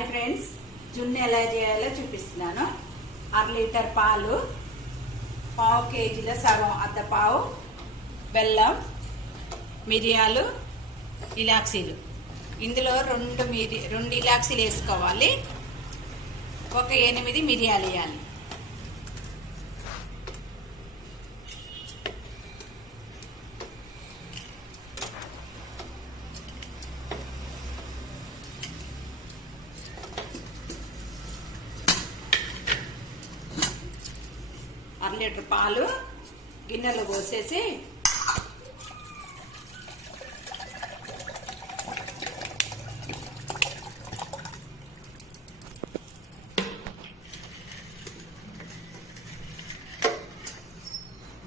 Hi friends. జున్ను ఎలా చేయాలో చూపిస్తున్నాను. అర లీటర్ పాలు పావు కేజీల సగం అర్ధ పావు బెల్లం మిరియాలు ఇలాక్సీలు. ఇందులో రెండు మిరి రెండు ఇలాక్సీలు వేసుకోవాలి. ఒక ఎనిమిది మిరియాలు వేయాలి. అర లీటర్ పాలు గిన్నెలో పోసేసి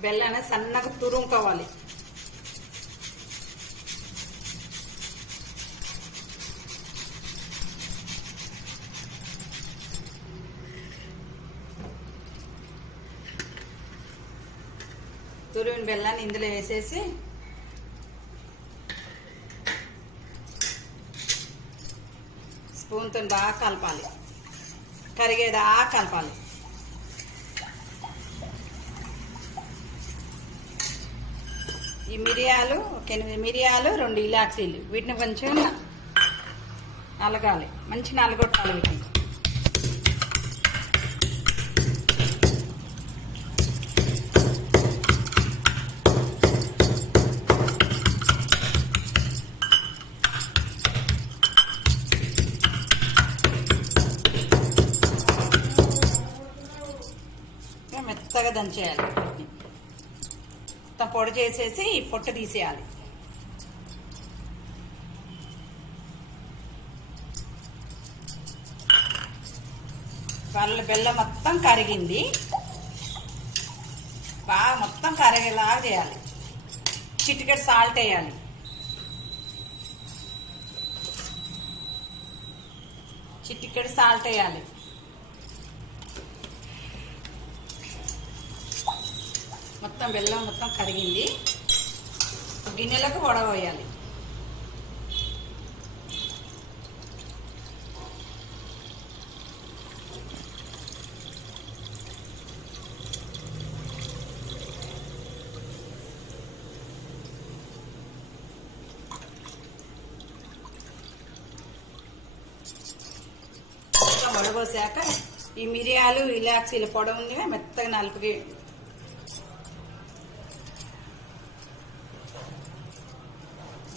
బెల్లాన్ని సన్నగా తురుముకోవాలి. తురిమిన బెల్లాన్ని ఇందులో వేసేసి స్పూన్తో బాగా కలపాలి. కరిగేదా కలపాలి. ఈ మిరియాలు ఒక ఎనిమిది మిరియాలు రెండు ఇలాచీలు వీటిని కొంచెం నలగాలి. మంచి నలగొట్టాలి వీటిని. మెత్తగా దంచేయాలి మొత్తం పొడి చేసేసి ఈ పొట్టు తీసేయాలి. వాళ్ళ బెల్లం మొత్తం కరిగింది. బాగా మొత్తం కరిగేలాగా చేయాలి. చిటికెట్ సాల్ట్ వేయాలి. చిటికెట్ సాల్ట్ వేయాలి. మొత్తం బెల్లం మొత్తం కరిగింది. గిన్నెలకు వడవేయాలి వడబోసాక ఈ మిరియాలు ఇలాచీల పొడ ఉంది మెత్తగా నలుపుకి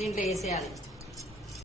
దీంట్లో వేసేయాలి.